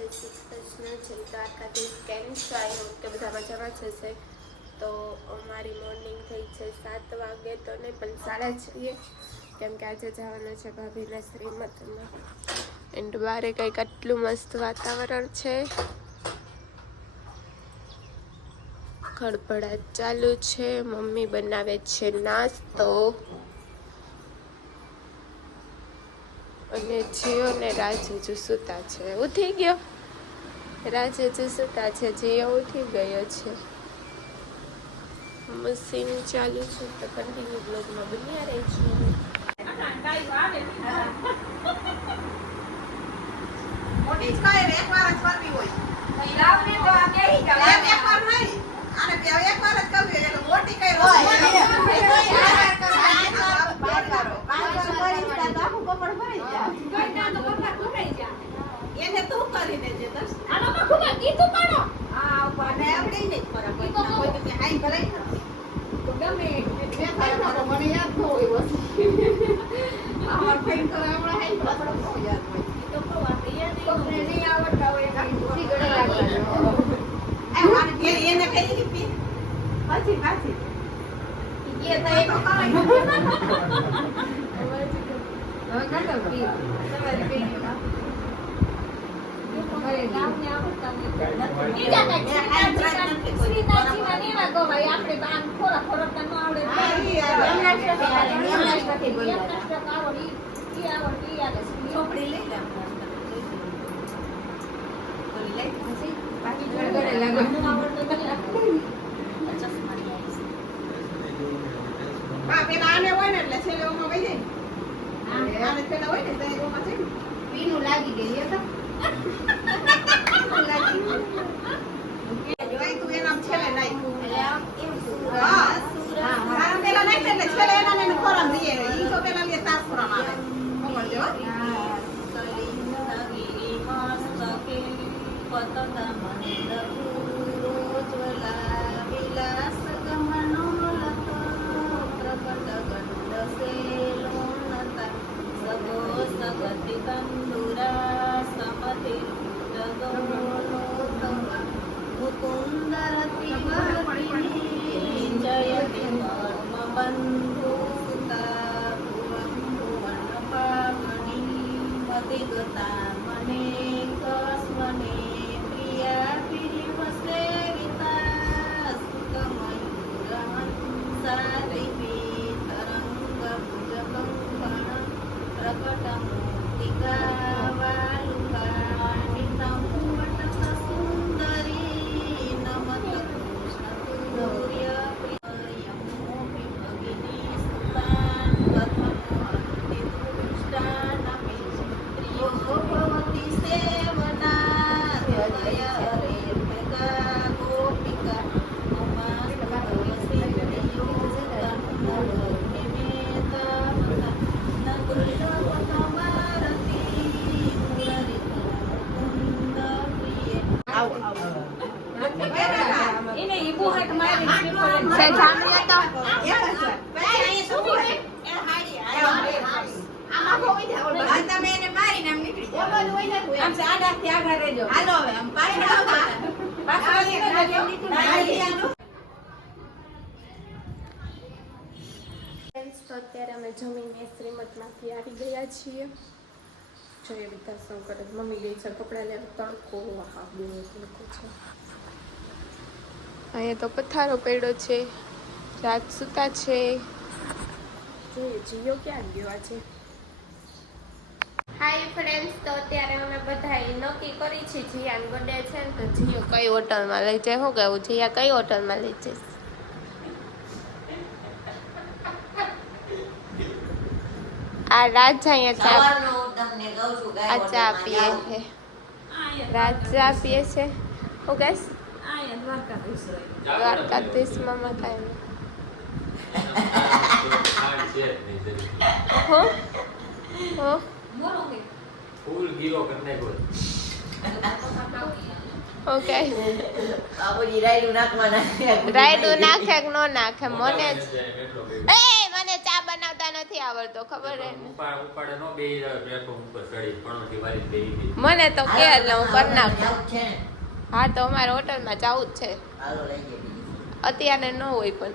જય શ્રી કૃષ્ણ, જય દ્વારકાધીશ. કેમ છો? આઈ હોપ કે બધા મજામાં જ હશે. તો અમારી મોર્નિંગ થઈ છે 7 વાગે, તો નહીં પણ 6:30, કેમ કે આજે જવાનું છે ભાભીના શ્રીમતમાં. એન્ડ બારે કંઈક આટલું મસ્ત વાતાવરણ છે. ખડભડાટ ચાલુ છે. મમ્મી બનાવે છે નાસ્તો અને જીઓ ને રાજુ સૂતા છે. ઉઠી ગયો રાજુ સૂતા છે, જીઓ ઉઠી ગયો છે. મશીન ચાલુ છે, તો કન્ટિન્યુ બ્લોગમાં બન્યા રહેજો. એને તું કરી દેજે દસ આનો ખૂબ કીધું પાડો આ પાડે આવડે ને ફરક કોઈ તો હાઈ ભરાઈ નથી તો ગમે બે ફરક મને યાદ ન હોય બસ આમાં ફેન કરાવડા હાઈ આપણો કો યાદ હોય તો કો વાત યાદ નહીં આવડતા હોય કાઈ પૂરી ગળે લાગે એને કઈ દીધી પાછી એ તો એક હવે કાઢો પી તમારી બેની અરે ગામને આવડતા નથી ઈ જાતા શ્રીનાથજી ના નેવા ગવાય આપણે બાન ખોરા ખોરતા ન આવડે એમનાસ્ટક આવડી ઈ આવડી યાદ છોકરી લઈ લે બોલી લે પછી બાકી ગડગડે લાગે આવડતો નથી બા પેલા આને હોય ને એટલે છેલ્લે ઓમાં વઈ જાય આને પેલા હોય ને તો ઓમાં છે પીનું લાગી ગઈ એ તો જોઈ તું એના છેલ્લે નાખ્યું એટલે એમ સુરા પેલા નાખ એટલે છેલ્લે એના ને ખોરામ દઈએ ઈ તો પેલા લે તાર ખોરામ આવે સમજજો સલિંદગીરી મસ્તકે પતંગ મને રોજવલા વિલાસ ગમનો લખ પ્રગટ ગંડ સેલો નતા સગો સગતિ તંદુરા સમતિ જગમોલોતવા મુકુંદરતિ વર્તિની જયતિ કર્મ બંધુ સુતા ભુવન ભુવન પામણી મતિગતા મને કસ્મને પ્રિયા પિરિવસે વિતા સુતમયુરહં સારિપી તરંગ ભુજ કંકણ પ્રકટ મૂર્તિકા વાલુકા નિતમ વટસ સુંદરી નમત કૃષ્ણ સૂર્ય પ્રિયમોપી ભગિની સુતાન કથમો અંતિ દુષ્ટાનપી પ્રિયો ભવતી સેવના હૃદય હરે ભગા ગોપિકા ઉમા તુલસી પ્રિયો તન્મો નિમેતા એને ઈબુ હાટ મારી છે જામલી તો એ શું છે એ હાડી આમાં કોઈ જાવ આ તમે એને મારી નામ નીકળી જાવ બોલ હોય ને આમ સાડા થી આગળ રહેજો હાલો હવે આમ પાઈ આવતા પાછળ નીકળી તો અત્યારે અમે જમીને શ્રીમતમાંથી આવી ગયા છીએ. જોઈએ બધા શું કરે. મમ્મી ગઈ છે કપડાં લેવા. તડકો હા બહુ તડકો છે. અહીંયા તો પથ્થારો પડ્યો છે. રાત સૂતા છે. જોઈએ જીઓ ક્યાં ગયો આજે. હાય ફ્રેન્ડ્સ, તો અત્યારે અમે બધા નક્કી કરી છે જીયાનો બર્થડે છે ને, તો જીઓ કઈ હોટલમાં લઈ જાય. શું કહેવું જીયા કઈ હોટલમાં લઈ જઈશ? આ રાજા અહીંયા ચા પીએ છે. રાજા પીએ છે. હું કહીશ દ્વારકાધીશ મામા કાંઈ હો હો ફૂલ ગીરો કરને બોલ ઓકે બાબુજી રાયડું નાખવાના રાયડું નાખે કે નો નાખે મને જ એ મને ચા બનાવતા નથી આવડતો ખબર હે ને ઉપાડે નો બેહી જાય પ્લેટફોર્મ ઉપર ચડી પણોથી વારી બેહી ગઈ. મને તો કે એટલે હું કરી નાખું જાવું છે ને? હા તો અમારે હોટલમાં જવું જ છે હાલો લઈ જઈએ બીજું. અત્યારે ન હોય પણ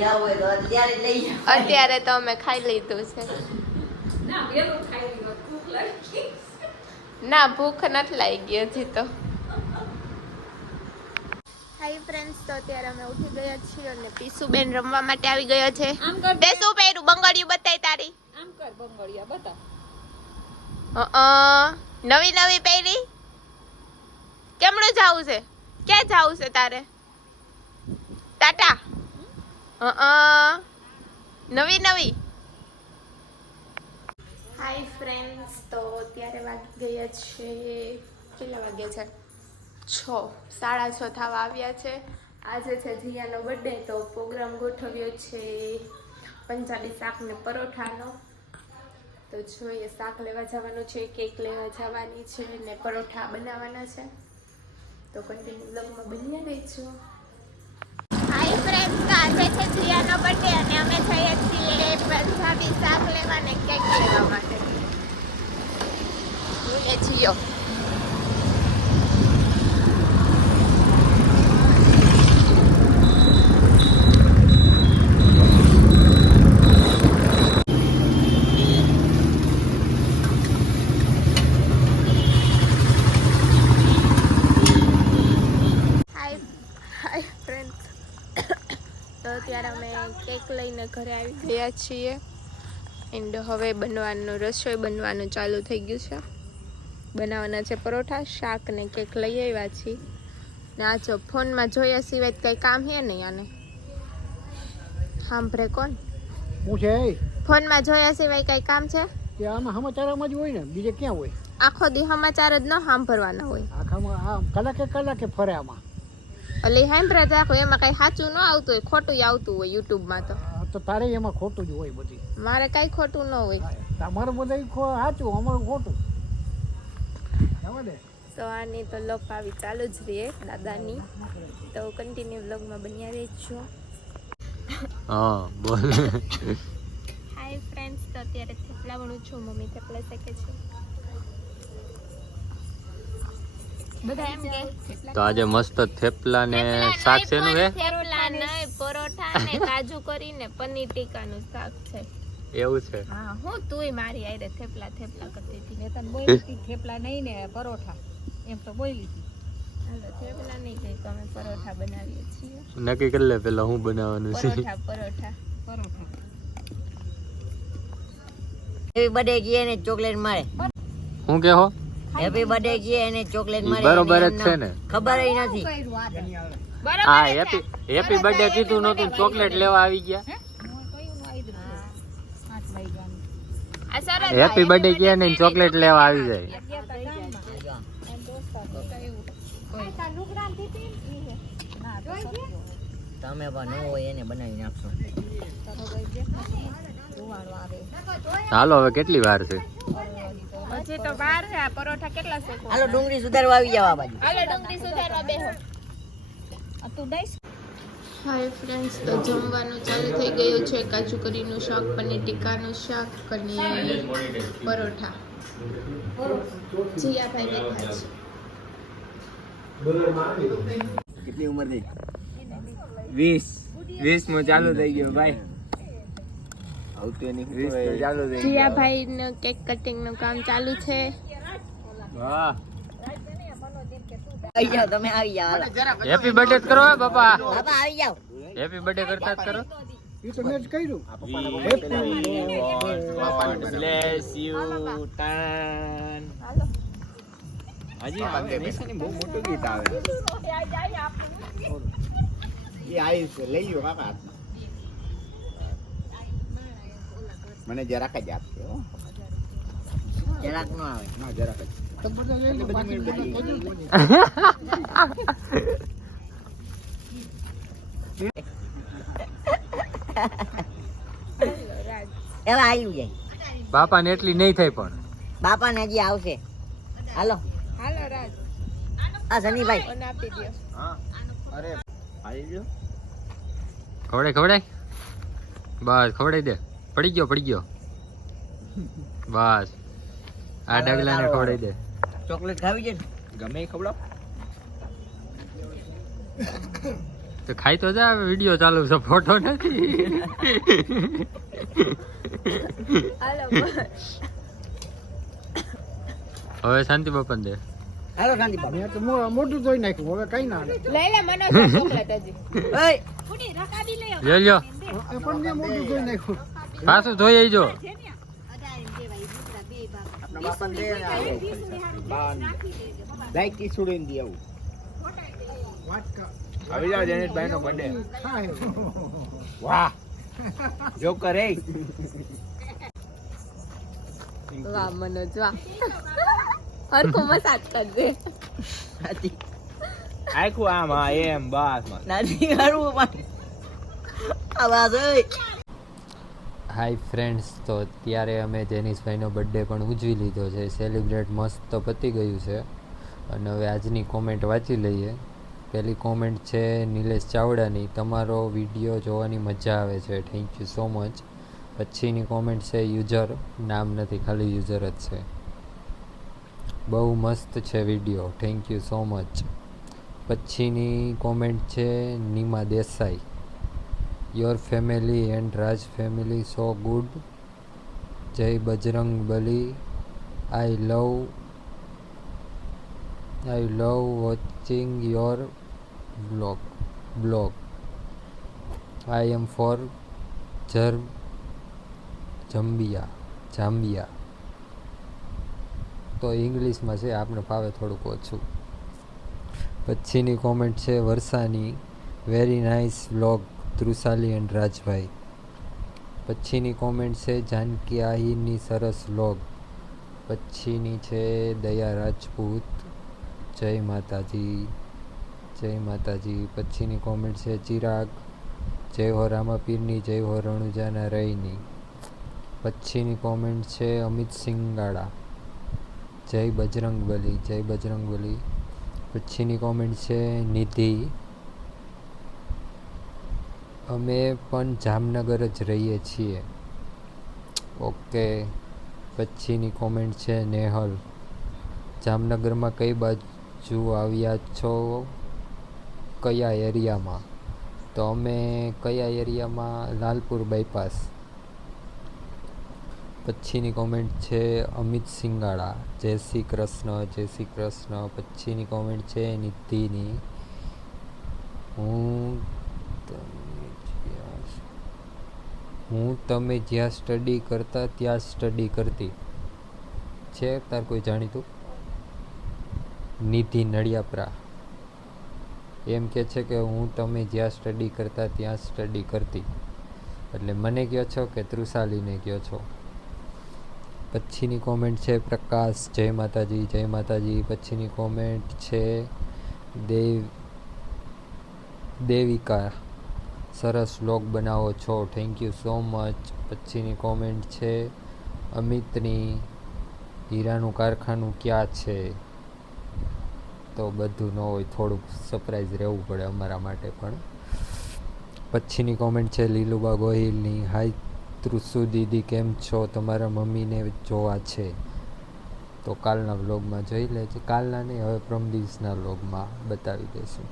જાવું હોય તો અત્યારે જ લઈ જાઓ. અત્યારે તો અમે ખાઈ લીધું છે ના ભૂખ નથી લાગી હજી તો હાય ફ્રેન્ડ્સ તો અત્યારે અમે ઉઠી ગયા છીએ અને પીસુબેન રમવા માટે આવી ગયો છે તે શું પહેર્યું બંગડિયું બતાય તારી આમ કર બંગડિયા બતા નવી નવી પહેરી કેમનું જાવું છે ક્યાં જાવું છે તારે ટાટા નવી નવી હાય ફ્રેન્ડ્સ તો અત્યારે વાગી ગયા છે કેટલા વાગ્યા છે 6:30 થવા આવ્યા છે આજે છે જીયાનો બર્થડે તો પ્રોગ્રામ ગોઠવ્યો છે પંજાબી શાક ને પરોઠાનો તો જોઈએ શાક લેવા જવાનું છે કેક લેવા જવાની છે ને પરોઠા બનાવવાના છે તો કન્ટિન્યુ બ્લોગમાં બની રહેજો હાય ફ્રેન્ડ્સ તો આજે છે જીયાનો બર્થડે અને અમે જઈએ છીએ પંજાબી શાક લેવા ને કેક લેવા માટે એ જીયો અત્યારે અમે કેક લઈને ઘરે આવી ગયા છીએ એન્ડ હવે રસોઈ બનવાનું ચાલુ થઈ ગયું છે બનાવવાના છે પરોઠા શાક ને કેક લઈ આવ્યા છીએ ને આ જો ફોનમાં જોયા સિવાય કંઈ કામ હે નહીં આને સાંભળે કોણ હું છે ફોનમાં જોયા સિવાય કંઈ કામ છે કે આમાં સમાચારમાં જ હોય ને બીજે ક્યાં હોય આખો દી સમાચાર જ ન સાંભળવાના હોય આખામાં આ કલાકે ફરે આમાં એટલે સાંભળે રાખો એમાં કઈ સાચું ન આવતું હોય ખોટું આવતું હોય યુટ્યુબમાં તો તારે એમાં ખોટું જ હોય બધી મારે કઈ ખોટું ન હોય તમારું બધું સાચું અમારું ખોટું તો આની તો લપ આવી ચાલુ જ રહે દાદાની તો કન્ટિન્યુ વ્લોગમાં બન્યા રહેજો હા બોલ હાય ફ્રેન્ડ્સ તો અત્યારે થેપલા વણું છું મમ્મી થેપલા શેકે છે બધા એમ કે તો આજે મસ્ત થેપલા ને શાક છે નું હે થેપલા નહીં પરોઠા ને કાજુ કરીને પનીર ટીકાનું શાક છે એવું છે હા હું તુંય મારી આરે થેપલા કરતી હતી મેં તને બોલી હતી થેપલા નહીં ને પરોઠા એમ તો બોલી હતી હાલો થેપલા નહીં કઈ તો અમે પરોઠા બનાવીએ છીએ નક્કી કરી લે પેલા હું બનાવવાનું છે પરોઠા પરોઠા હેપી બર્થડે કીએ ને ચોકલેટ મળે. હું કે હો હેપી બર્થડે કીએ ને ચોકલેટ મળે. બરોબર જ છે ને ખબર જ નથી. હા હેપી બર્થડે કીધું નતું ચોકલેટ લેવા આવી ગયા હેપી બર્થડે કે ને ચોકલેટ લેવા આવી જાય તમે પણ ન હોય એને બનાવી નાખશો. હાલો હવે કેટલી વાર છે હજી તો બહાર છે આ પરોઠા કેટલા શેકો હાલો ડુંગળી સુધારવા આવી જાવ આ બાજુ. હાલો ડુંગળી સુધારવા બેહો તું દઈશ હાય ફ્રેન્ડ્સ તો જમવાનું ચાલુ થઈ ગયું છે કાજુ કરીનું શાક પનીર ટીકાનું શાક અને પરોઠા જીયાભાઈ બેઠા છે કેટલી ઉંમર થઈ 20 માં ચાલુ થઈ ગયો ભાઈ આવતું એની 20 માં ચાલુ થઈ ગયો જીયાભાઈ નું કેક કટિંગ નું કામ ચાલુ છે વાહ આવી જાવ તમે આવી જાવ. હાલો. હેપી બર્થડે કરો હે બાપા બાપા આવી જાવ. હેપી બર્થડે કરતા જ કરો એ તો મેં જ કર્યું બ્લેસ યુ ટન હજી આવે નિશાની બહુ મોટું ગીત આવે એ આયુષ લઈ લ્યો કાકા હાથમાં મને જરાક જ આપજો હો. જરાક નો આવે. ના જરાક જ તો બધા લઈ લો બાકી બધા કોઈ એવા આવી જાય. બાપા ને એટલી નહીં થાય પણ બાપા ને હજી આવશે. હાલો હાલો રાજ આ સનીભાઈ મને આપી દો. હા અરે આવી ગયો ખવડાય બસ ખવડાઈ દે. પડી ગયો બસ આ ડગલાને ખવડાઈ દે. ચોકલેટ ખાવી છે ને ગમે એ ખવડાવ તો ખાઈ તો જા, વિડીયો ચાલુ છે, ફોટો નથી. હાલો બસ. હવે શાંતિ બાપા દે. હાલો શાંતિ બાપુ મેં તો મોઢું ધોઈ નાખ્યું હવે કઈ ના હાલે. લઈ લે મનોજ આ ચોકલેટ હજી. ઓય લ્યો પણ મેં મોઢું ધોઈ નાખ્યું. પાછું જોઈ આવજો. આપણા બાપાને દે ને આવો લાઈક કી છોડીને દી આવું વાત કા આવી જાવ જનેશભાઈ નો બર્થડે થાય. વાહ જોકર એ વાહ મનોજ વાહ. હરખો મસાજ કરજે. આખું આમ હા એમ બસ નથી કરવું પણ આવાજ ઓય હાય ફ્રેન્ડ્સ, તો અત્યારે અમે જેનિશભાઈનો બર્થડે પણ ઉજવી લીધો છે. સેલિબ્રેટ મસ્ત તો પતી ગયું છે. અને હવે આજની કોમેન્ટ વાંચી લઈએ. પહેલી કોમેન્ટ છે નિલેશ ચાવડાની, તમારો વિડીયો જોવાની મજા આવે છે, થેન્ક યુ સો મચ. પછીની કોમેન્ટ છે યુઝર, નામ નથી, ખાલી યુઝર જ છે, બહુ મસ્ત છે video, thank you so much. પછીની કોમેન્ટ છે Nima Desai, your family and Raj family so good, જય Bajrang Bali, I love watching your blog, I am for Zambia. તો ઇંગ્લિશમાં છે, આપણે ફાવે થોડુંક ઓછું. પછીની કોમેન્ટ છે વર્ષાની, very nice vlog ત્રુસાલી and Rajbhai. પછીની કોમેન્ટ છે જાનકી આહિરની, સરસ વ્લોગ. પછીની છે દયા રાજપૂત, જય માતાજી. પછીની કોમેન્ટ છે ચિરાગ, જય હો રામાપીરની, જય હો રણુજાના રઈની. પછીની કોમેન્ટ છે અમિત સિંગાડા, જય બજરંગ બલી. પછીની કોમેન્ટ છે નિધિ, અમે પણ જામનગર જ રહીએ છીએ, ઓકે. પછીની કોમેન્ટ છે નેહલ, જામનગરમાં કઈ બાજુ આવ્યા છો, કયા એરિયામાં? તો અમે કયા એરિયામાં, લાલપુર બાયપાસ. પછીની કોમેન્ટ છે અમિત સિંગાડા, જય શ્રી કૃષ્ણ. પછીની કોમેન્ટ છે નિધિની, હું તમે જ્યાં સ્ટડી કરતા ત્યાં સ્ટડી કરતી છે, તાર કોઈ જાણીતું? નિધિ નડિયાપરા એમ કે છે કે હું તમે જ્યાં સ્ટડી કરતા ત્યાં સ્ટડી કરતી, એટલે મને કહો છો કે ત્રુસાલીને કહો છો? પછીની કોમેન્ટ છે પ્રકાશ, જય માતાજી. પછીની કોમેન્ટ છે દેવિકા, સરસ વ્લોગ બનાવો છો, થેન્ક યુ સો મચ. પછીની કોમેન્ટ છે અમિતની, હીરાનું કારખાનું ક્યાં છે? તો બધું ન હોય, થોડુંક સરપ્રાઈઝ રહેવું પડે અમારા માટે પણ. પછીની કોમેન્ટ છે લીલુબા ગોહિલની, હાય ત્રુસુ દીદી કેમ છો, તમારા મમ્મીને જોવા છે? તો કાલના વ્લોગમાં જોઈ લેજો, કાલના નહીં, હવે પરમ દિવસના વ્લોગમાં બતાવી દઈશું,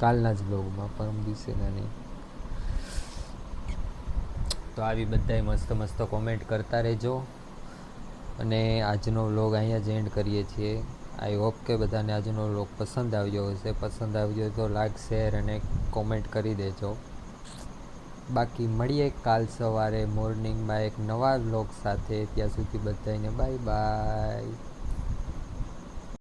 કાલના જ વ્લોગમાં, પરમ દિવસેના નહીં. તો આવી બધાય મસ્ત કોમેન્ટ કરતા રહેજો. અને આજનો વ્લોગ અહીંયા જ એન્ડ કરીએ છીએ. આઈ હોપ કે બધાને આજનો વ્લોગ પસંદ આવ્યો હશે. પસંદ આવ્યો તો લાઈક, શેર અને કોમેન્ટ કરી દેજો. બાકી મળીએ કાલ સવારે મોર્નિંગમાં એક નવા વ્લોગ સાથે. ત્યાં સુધી બધાને બાય બાય.